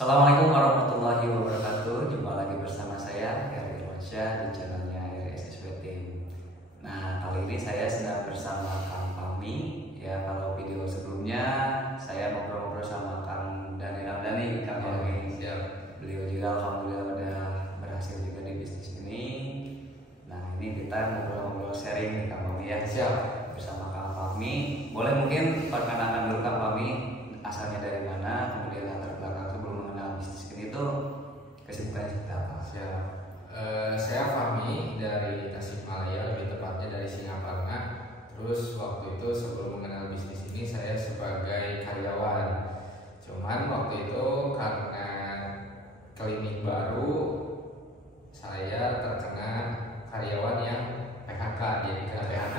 Assalamualaikum warahmatullahi wabarakatuh. Jumpa lagi bersama saya Heri Irwansyah di channelnya Heri SSBT. Nah, kali ini saya sedang bersama Kang Fahmi. Ya, kalau video sebelumnya saya ngobrol-ngobrol sama Kang Dani Ramdhani, Kang Fahmi. Beliau juga alhamdulillah udah berhasil juga di bisnis ini. Nah, ini kita ngobrol-ngobrol sharing nih Kang Fahmi ya. Siap. Bersama Kang Fahmi. Boleh mungkin perkenalkan dulu Kang Fahmi, asalnya dari mana, kemudian latar belakang sebelum mengenal bisnis ini tuh kesibukannya seperti apa? Siap. Saya Fahmi dari Tasikmalaya, lebih tepatnya dari Singaparna. Terus waktu itu sebelum mengenal bisnis ini saya sebagai karyawan. Cuman waktu itu karena klinik baru saya terkena karyawan yang PHK, jadi kena PHK.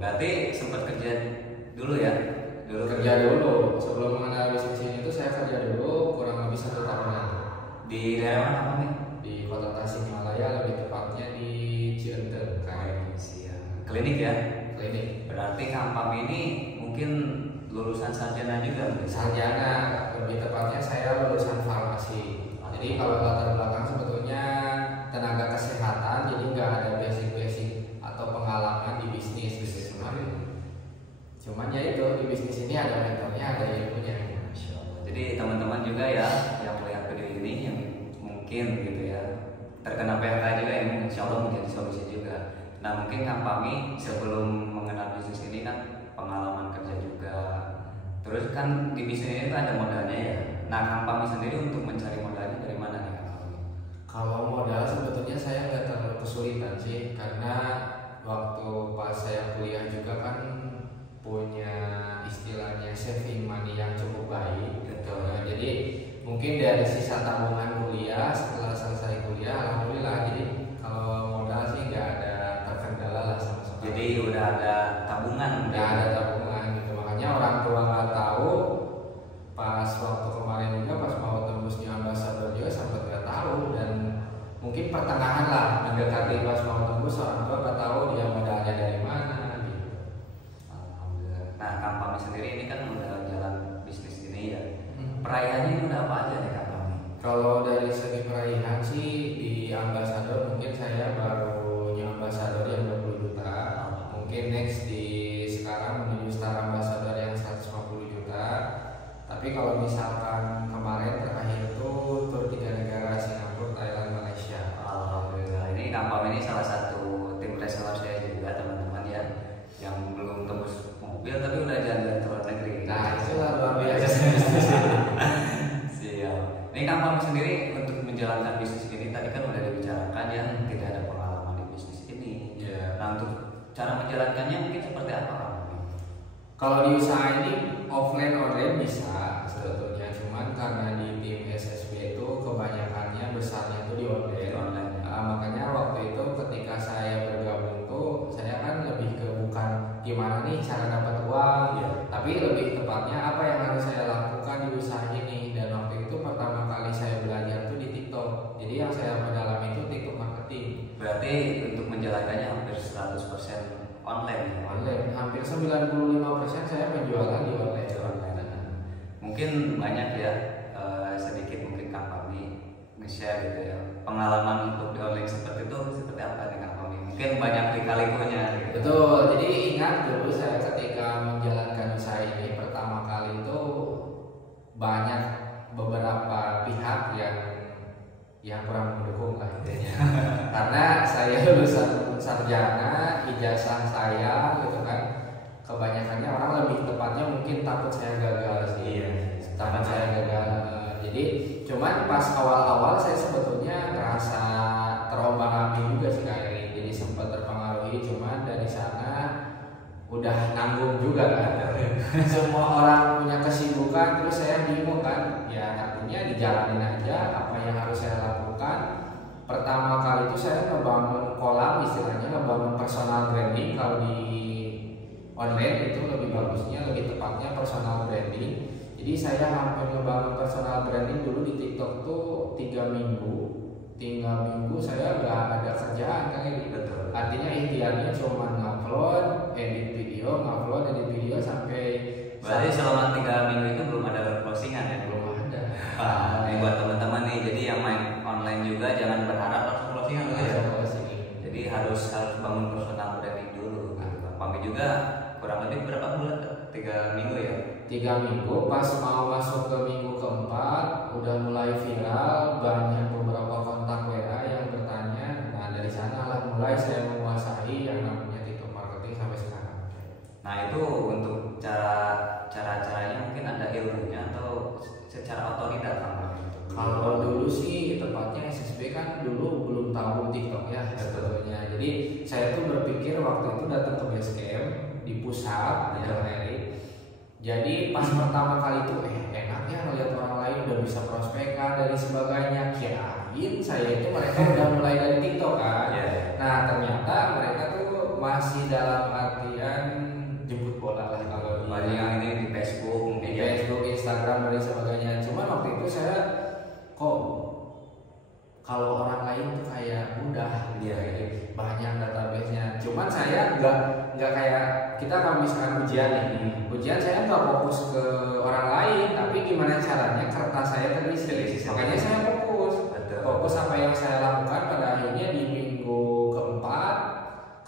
Berarti sempat kerja dulu ya? Kerja dulu. Sebelum mengenal bisnis ini tuh saya kerja dulu kurang lebih 1 tahunan. Di daerah mana nih? Di kota Tasikmalaya, lebih tepatnya di Cienteng. Klinik ya? Klinik. Berarti Kang Fahmi ini mungkin lulusan sarjana juga mungkin? Sarjana, lebih tepatnya saya lulusan farmasi. Jadi kalau latar belakang sebetulnya tenaga kesehatan, jadi nggak ada basic-basic atau pengalaman di bisnis kemarin. Cuman ya itu, di bisnis ini ada mentornya, ada ilmunya. Masya Allah. Jadi teman-teman juga ya yang melihat video ini yang mungkin gitu ya terkena PHK juga, yang insya Allah menjadi solusi juga. Nah, mungkin Kang Fahmi sebelum mengenal bisnis ini kan pengalaman kerja juga. Terus kan di bisnis ini tuh ada modalnya ya. Nah, Kang Fahmi sendiri untuk mencari modalnya dari mana nih Kang Fahmi? Kalau modal sebetulnya saya nggak terlalu kesulitan sih, karena waktu pas saya kuliah juga kan punya istilahnya saving money yang cukup baik gitu. Nah, jadi mungkin dari sisa tabungan kuliah setelah selesai kuliah, alhamdulillah. Jadi kalau modal sih nggak ada terkendala lah sama sekali. Jadi udah ada tabungan? Nggak ada tabungan gitu. Makanya orang tua nggak tahu. Pas waktu kemarin juga pas mau tembusnya ambasador juga sampai nggak tahu, dan mungkin pertengahan lah mendekati pas mau tembus orang tua nggak tahu dia modalnya dari mana. Nah, Kang Fahmi sendiri ini kan udah jalan bisnis ini ya. Perayaannya ini udah apa aja nih Kang Fahmi? Kalau dari segi perayaan sih di ambasador mungkin saya baru ambasador yang 20 juta. Mungkin next di sekarang menuju star ambasador yang 150 juta. Tapi kalau misalkan kemarin terakhir itu tur 3 negara, Singapura, Thailand, Malaysia. Alhamdulillah. Ini Kang Fahmi ini salah satu tim reseller saya juga teman-teman ya, yang belum tembus mobil tapi udah jalan ke luar negeri. Nah, itulah luar biasa. Siap. Ini Kang Fahmi sendiri untuk menjalankan bisnis ini tadi kan udah dibicarakan ya, tidak ada pengalaman di bisnis ini. Yeah. Nah, untuk cara menjalankannya mungkin seperti apa Kang Fahmi? Kalau di usaha ini offline online bisa sebetulnya, cuman karena di tim SSB itu kebanyakannya besarnya itu di online. Makanya waktu itu ketika saya bergabung tuh saya kan lebih ke bukan gimana nih cara dapat uang, tapi lebih tepatnya apa yang harus saya lakukan di usaha ini. Dan waktu itu pertama kali saya belajar tuh di TikTok. Jadi yang saya pedalami itu TikTok marketing. Berarti untuk menjalankannya hampir 100% online ya? Online, hampir 95% saya penjualan di online. Mungkin banyak ya, sedikit mungkin Kang Fahmi nge-share gitu ya pengalaman untuk di online seperti itu seperti apa nih Kang Fahmi? Mungkin banyak lika-likunya gitu. Betul, jadi ingat dulu saya ketika menjalankan usaha ini pertama kali itu banyak beberapa pihak yang kurang mendukung lah intinya. Karena saya lulusan sarjana, ijazah saya gitu kan, kebanyakannya orang lebih tepatnya mungkin takut saya gagal sih. Takut saya gagal. Jadi cuman pas awal-awal saya sebetulnya ngerasa terombang-ambing juga sih kayak, jadi sempat terpengaruhi, cuman dari sana udah nanggung juga kan. Semua orang punya kesibukan, terus saya bingung kan. Ya artinya dijalanin aja apa yang harus saya lakukan. Pertama kali itu saya ngebangun kolam, istilahnya ngebangun personal branding. Kalau di online itu lebih bagusnya, lebih tepatnya personal branding. Jadi saya hampir ngebangun personal branding dulu di TikTok tuh 3 minggu. 3 minggu saya gak ada kerjaan kayak gitu. Artinya ikhtiarnya cuma ngupload, edit video sampai. Berarti selama 3 minggu itu belum ada closingan ya? Belum ada. Nah, ini buat teman-teman nih, jadi yang main online juga jangan berharap langsung closing ya. Jadi harus bangun personal branding dulu. Gitu. Kami juga kurang lebih berapa bulan? 3 minggu ya? 3 minggu, pas mau masuk ke minggu keempat udah mulai viral, banyak beberapa kontak WA yang bertanya. Nah dari sana lah mulai saya menguasai yang namanya TikTok marketing sampai sekarang. Nah itu untuk cara-caranya mungkin ada ilmunya atau secara otodidak kan? Kalau dulu sih tepatnya SSB kan dulu belum tahu TikTok ya sebetulnya. Jadi saya tuh berpikir waktu itu datang ke base camp di pusat di Jalan Heri. Jadi pas pertama kali itu enaknya ngeliat orang lain udah bisa prospekan dan sebagainya. Kirain saya itu mereka udah mulai dari TikTok kan. Nah ternyata mereka tuh masih dalam artian jemput bola lah kalau banyak yang ini di Facebook mungkin di Facebook, Instagram dan sebagainya. Cuman waktu itu saya kok kalau orang lain tuh kayak mudah banyak database-nya. Cuman saya nggak kayak kita kalau misalkan ujian nih, ujian saya nggak fokus ke orang lain, tapi gimana caranya kertas saya terisi. Makanya saya fokus apa yang saya lakukan. Pada akhirnya di minggu keempat,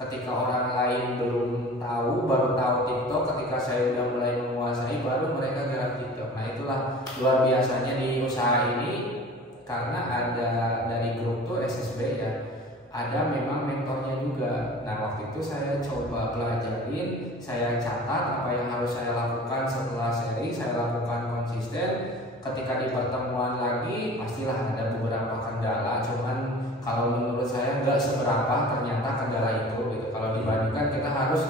ketika orang lain belum tahu, baru tahu TikTok. Ketika saya udah mulai menguasai, baru mereka gerak TikTok. Nah itulah luar biasanya di usaha ini, karena ada dari grup tuh SSB ya, ada memang mentornya juga. Nah waktu itu saya coba pelajarin, saya catat apa yang harus saya lakukan setelah seri, saya lakukan konsisten. Ketika di pertemuan lagi pastilah ada beberapa kendala, cuman kalau menurut saya nggak seberapa ternyata kendala itu gitu. Kalau dibandingkan kita harus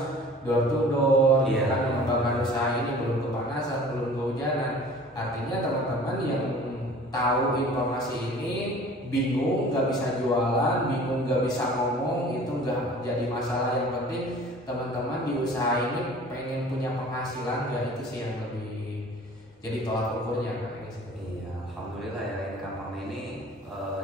door to door, kan mengembangkan usaha ini belum kepanasan, belum kehujanan. Artinya teman-teman yang tahu informasi ini bingung nggak bisa jualan, bingung nggak bisa ngomong, itu nggak jadi masalah. Yang penting teman-teman di usaha ini pengen punya penghasilan, ya itu sih yang lebih jadi tolak ukurnya kan. Iya, alhamdulillah ya kami ini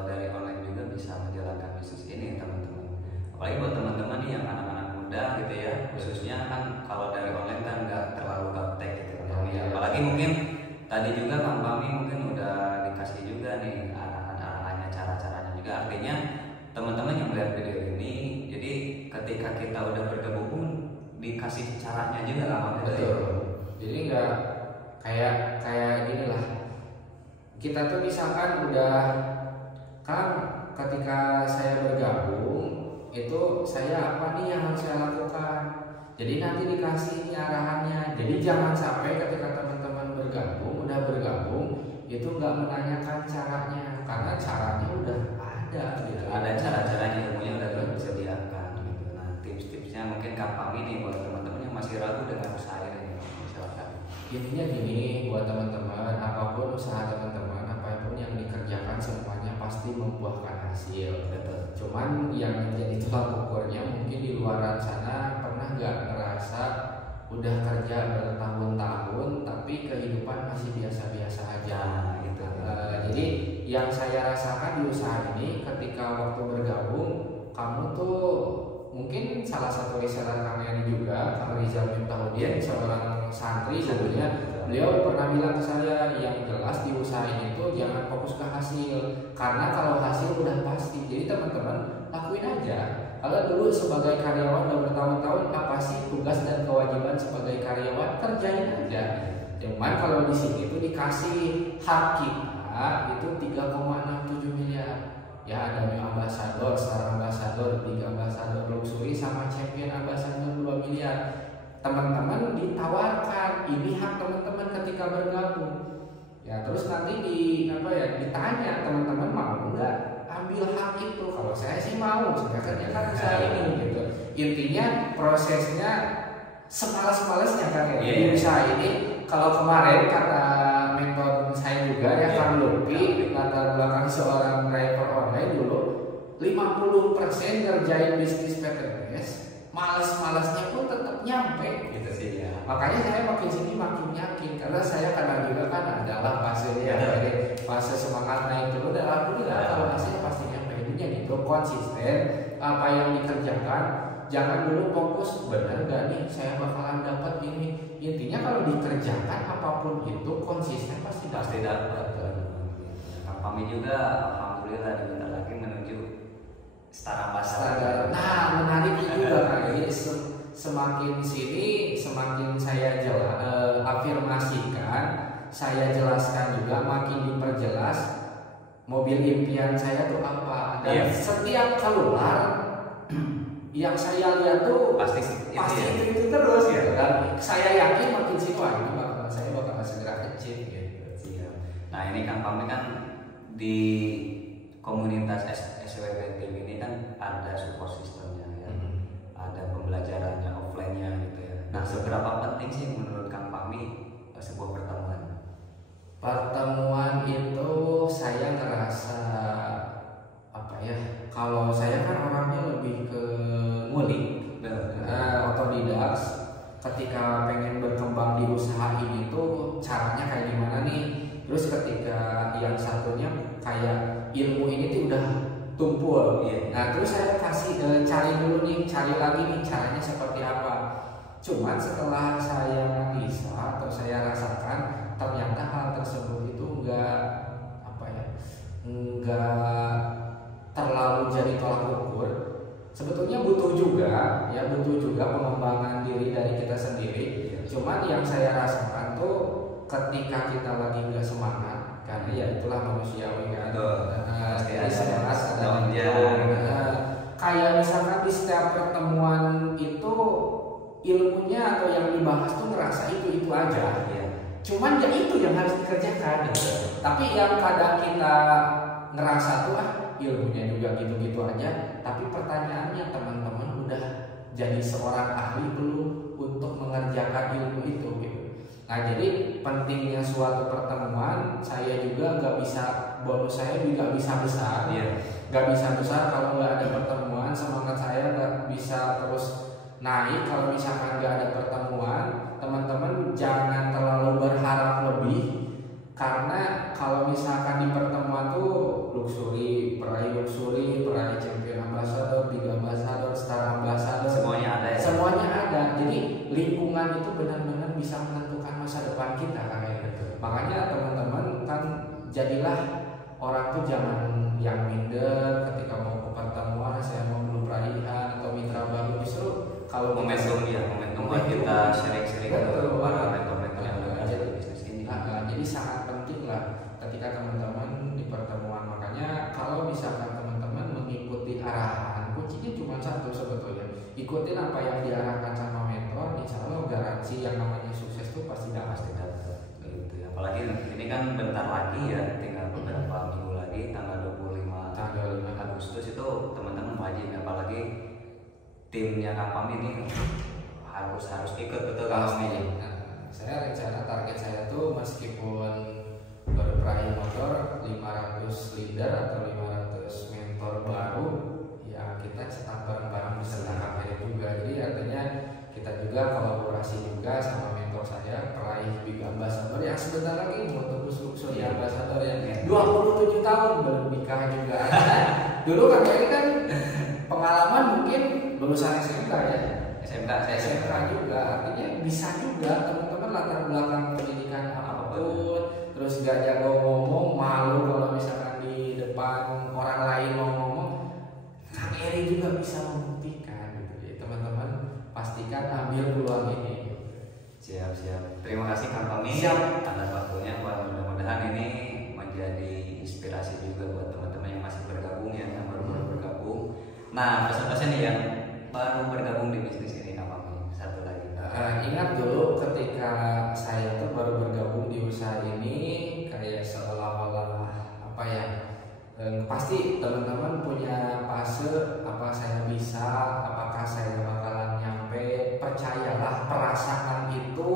dari online juga bisa menjalankan bisnis ini teman-teman. Apalagi buat teman-teman nih yang anak-anak muda gitu ya, khususnya kan kalau dari online kan nggak terlalu gaptek gitu kan. Apalagi mungkin tadi juga Kang Pami mungkin udah dikasih juga nih arahan-arahannya, cara-caranya juga. Artinya teman-teman yang melihat video ini, jadi ketika kita udah bergabung dikasih caranya juga Kang. Betul. Jadi nggak kayak gini lah. Kita tuh misalkan udah kan ketika saya bergabung itu saya apa nih yang harus saya lakukan. Jadi nanti dikasih arahannya. Jadi jangan sampai ketika teman-teman udah bergabung itu nggak menanyakan caranya, karena caranya udah ada gitu. Ada cara-caranya, ilmunya udah disediakan gitu. Nah tips-tipsnya mungkin Kang Pami nih buat teman-teman yang masih ragu dengan usaha ini, misalkan intinya gini buat teman-teman, apapun usaha teman-teman, apapun yang dikerjakan semuanya pasti membuahkan hasil. Cuman yang menjadi tolak ukurnya mungkin di luar sana pernah nggak ngerasa udah kerja bertahun-tahun tapi kehidupan masih biasa-biasa aja gitu. Jadi yang saya rasakan di usaha ini ketika waktu bergabung, kamu tuh mungkin salah satu reseller kami juga, Kang Rizal Miftahudin, seorang santri dulunya. Beliau pernah bilang ke saya, yang jelas di usaha ini tuh jangan fokus ke hasil, karena kalau hasil udah pasti. Jadi teman-teman lakuin aja. Kalau dulu sebagai karyawan udah bertahun-tahun, apa sih tugas dan kewajiban sebagai karyawan, kerjain aja. Cuman kalau di sini tuh dikasih hak kita itu 3,67 miliar. Ya ada new ambassador, star ambassador, big ambassador, luxury sama champion ambassador 2 miliar. Teman-teman ditawarkan, ini hak teman-teman ketika bergabung. Ya terus nanti ditanya teman-teman mau nggak ambil hak itu. Kalau saya sih mau, saya kerjakan usaha ini gitu. Intinya prosesnya semalas-malasnya kan ya. Di usaha ini kalau kemarin kata mentor saya juga ya Kang Lupi, latar belakang seorang driver online dulu 50% ngerjain bisnis PTBS, malas-malasnya pun tetap nyampe gitu sih ya. Makanya saya makin sini makin yakin, karena saya kadang juga kan adalah fasenya dari fase semangat naik dulu, dan alhamdulillah kalau hasil pasti nyampe. Intinya gitu, konsisten apa yang dikerjakan, jangan dulu fokus benar gak nih saya bakalan dapat ini. Intinya kalau dikerjakan apapun itu konsisten pasti dapat. Pami juga alhamdulillah bentar lagi menuju Star Ambassador. Nah, menarik juga Kak. Jadi semakin sini semakin saya afirmasikan, saya jelaskan juga, makin diperjelas mobil impian saya tuh apa. Dan setiap keluar yang saya lihat tuh pasti itu terus gitu. Dan saya yakin makin sini wah ini saya bakal segera kecil gitu. Nah, ini Kang Pami kan di komunitas SWP Team ini kan ada support sistemnya ya, ada pembelajarannya offline-nya gitu ya. Nah, seberapa penting sih menurut Kang Pami sebuah pertemuan? Pertemuan itu saya ngerasa apa ya? Kalau saya kan orangnya lebih ke ngulik, otodidak. Ketika pengen berkembang di usaha ini tuh caranya kayak gimana nih? Terus ketika yang satunya kayak ilmu ini tuh udah tumpul. Nah terus saya kasih cari dulu nih, cari lagi nih caranya seperti apa. Cuman setelah saya analisa atau saya rasakan ternyata hal tersebut itu enggak terlalu jadi tolak ukur. Sebetulnya butuh juga pengembangan diri dari kita sendiri. Cuman yang saya rasakan tuh ketika kita lagi nggak semangat, karena ya itulah manusiawi kan. Jadi semangat ada kayak misalkan di setiap pertemuan itu ilmunya atau yang dibahas tuh ngerasa itu aja. Cuman ya itu yang harus dikerjakan. Tapi yang kadang kita ngerasa tuh ilmunya juga gitu-gitu aja. Tapi pertanyaannya teman-teman udah jadi seorang ahli belum untuk mengerjakan ilmu itu gitu. Nah jadi pentingnya suatu pertemuan, saya juga bonus saya juga bisa besar, nggak bisa besar kalau nggak ada pertemuan. Semangat saya nggak bisa terus naik kalau misalkan nggak ada pertemuan. Teman-teman jangan terlalu berharap lebih, karena kalau misalkan di pertemuan tuh peraih champion ambassador, big ambassador, star ambassador, semuanya ada ya? Semuanya ada. Jadi lingkungan itu benar-benar bisa menentukan masa depan kita kayak gitu. Makanya teman-teman kan jadilah orang tuh jangan yang minder ketika mau ke pertemuan, saya mau belum perayaan atau mitra baru. Justru kalau momentum buat kita sharing-sharing ke para mentor-mentor yang udah kerja di bisnis ini. Jadi sangat penting lah ketika teman-teman di pertemuan. Makanya kalau misalkan teman-teman mengikuti arahan, kuncinya cuma satu sebetulnya, ikutin apa yang diarahkan sama mentor. Insya Allah garansi yang namanya sukses itu pasti dapat gitu ya. Apalagi ini kan bentar lagi ya, tinggal beberapa minggu lagi, tanggal 25 Agustus itu teman-teman wajib, apalagi timnya Kang Pami ini harus ikut betul Kang Pami. Saya rencana target saya tuh meskipun baru peraih motor 500 leader atau 500 mentor baru, ya kita cetak bareng-bareng beserta KPR juga. Jadi artinya kita juga kolaborasi juga sama mentor saya, peraih big ambassador yang sebentar lagi mau tembus luxury ambassador yang 27 tahun belum nikah juga. Dulu KPR kan pengalaman mungkin lulusan SMK ya. SMK juga, artinya bisa juga teman-teman latar belakang pendidikan apapun, terus gak jago ngomong, malu kalau misalkan di depan orang lain mau ngomong, Kang Eri juga bisa membuktikan gitu. Jadi teman-teman pastikan ambil peluang ini. Siap. Terima kasih Kang Pami atas waktunya. Mudah-mudahan ini menjadi inspirasi juga buat teman-teman yang masih bergabung ya, yang baru bergabung. Nah, pesan-pesan nih yang baru bergabung di bisnis ini Kang Pami, satu lagi. Ingat dulu ketika saya tuh baru bergabung di usaha ini, kayak seolah-olah pasti teman-teman punya fase apa saya bisa, apakah saya bakalan nyampe. Percayalah, perasaan itu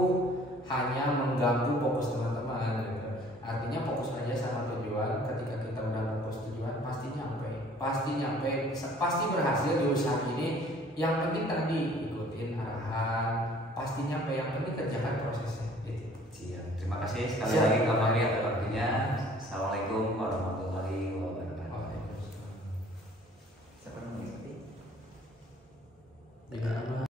hanya mengganggu fokus teman-teman gitu. Artinya fokus aja sama tujuan. Ketika kita udah fokus tujuan pasti nyampe, pasti berhasil di usaha ini. Yang penting tadi ikutin arahan, pasti nyampe. Yang penting kerjakan prosesnya gitu. Siap. Terima kasih sekali lagi Kang Pami atas waktunya.